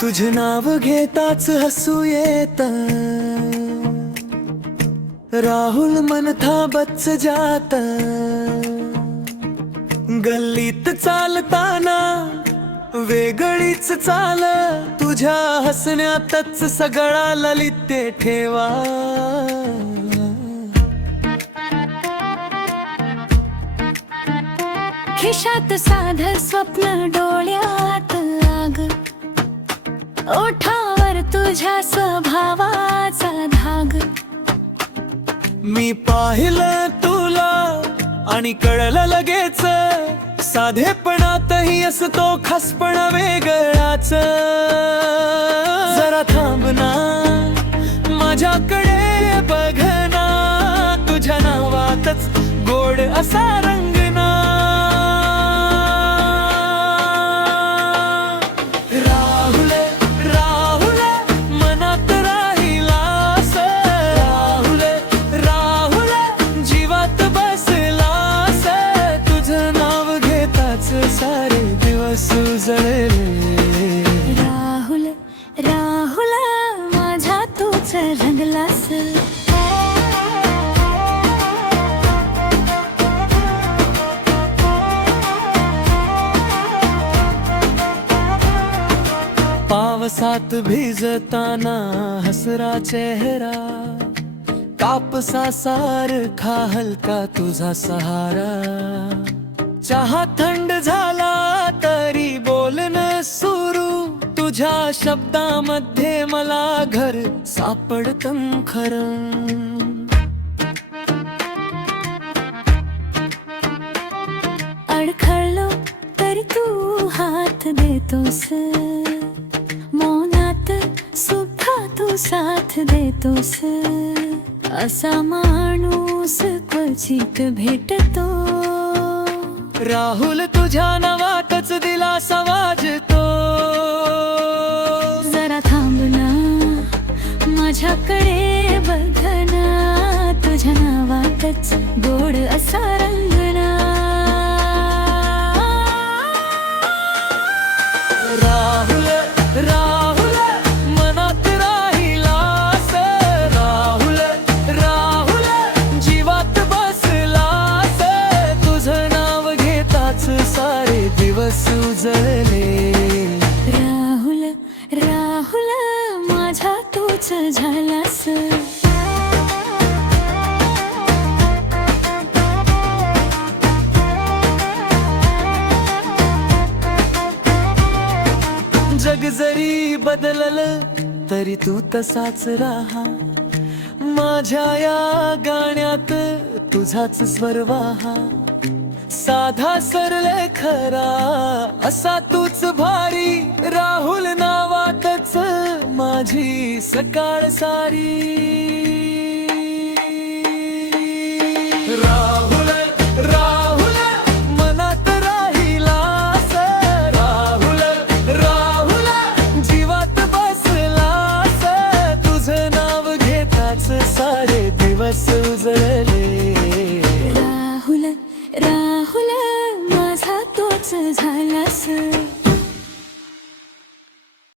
तुझ नाव घेताच हसू येत, राहुल मन थांबच जात. गल्लीत चालताना वेगळीच चाल, तुझ्या हसण्यातच सगळा ललित्य ठेवा. खिशात साध स्वप्न, डोळ्यात आग, ओठावर तुझ्या स्वभावाचा धाग. मी पाहिलं तुला आणि कळलं लगेच, साधेपणातही असतो खासपणा वेगळाच. जरा थांब ना, माझ्याकडे बघ ना, तुझ्या नावातच गोड असा रंग ना. राहुल राहुल मनात राहिलास, राहुल राहुल जीवात बसलास. तुझं नाव घेताच सारे दिवस उजळले. राहुल राहुल माझ्या तूच रंगलास. पावसात भिजताना हसरा चेहरा, कापसा सारखा हलका तुझा सहारा. चहा थंड झाला तरी बोलणं सुरू, तुझ्या शब्दामध्ये मला घर सापडतं खरं. अडखळलो तरी तू हात देतोस, मौनात सुद्धा तू साथ देतोस. असा माणूस क्वचित भेटतो. राहुल तुझ्या नावातच दिलासा वाजतो. जरा थांब ना, माझ्याकडे बघ ना, तुझ्या नावातच गोड असा रंग ना. राहुल राहुल मनात राहिलास, राहुल राहुल जीवात बसलास. तुझं नाव घेताच सारे दिवस उजळले. राहुल राहुल माझा तूच झालास. जग जरी बदललं तरी तू तसाच राहा, माझ्या या गाण्यात तुझाच स्वर वाहा. साधा सरळ खरा असा तूच भारी, राहुल नावातच माझी सकाळ सारी. राहुल राहुल मनात राहिलास, राहुल राहुल जीवात बसलास. तुझं नाव घेताच सारे दिवस उजळले.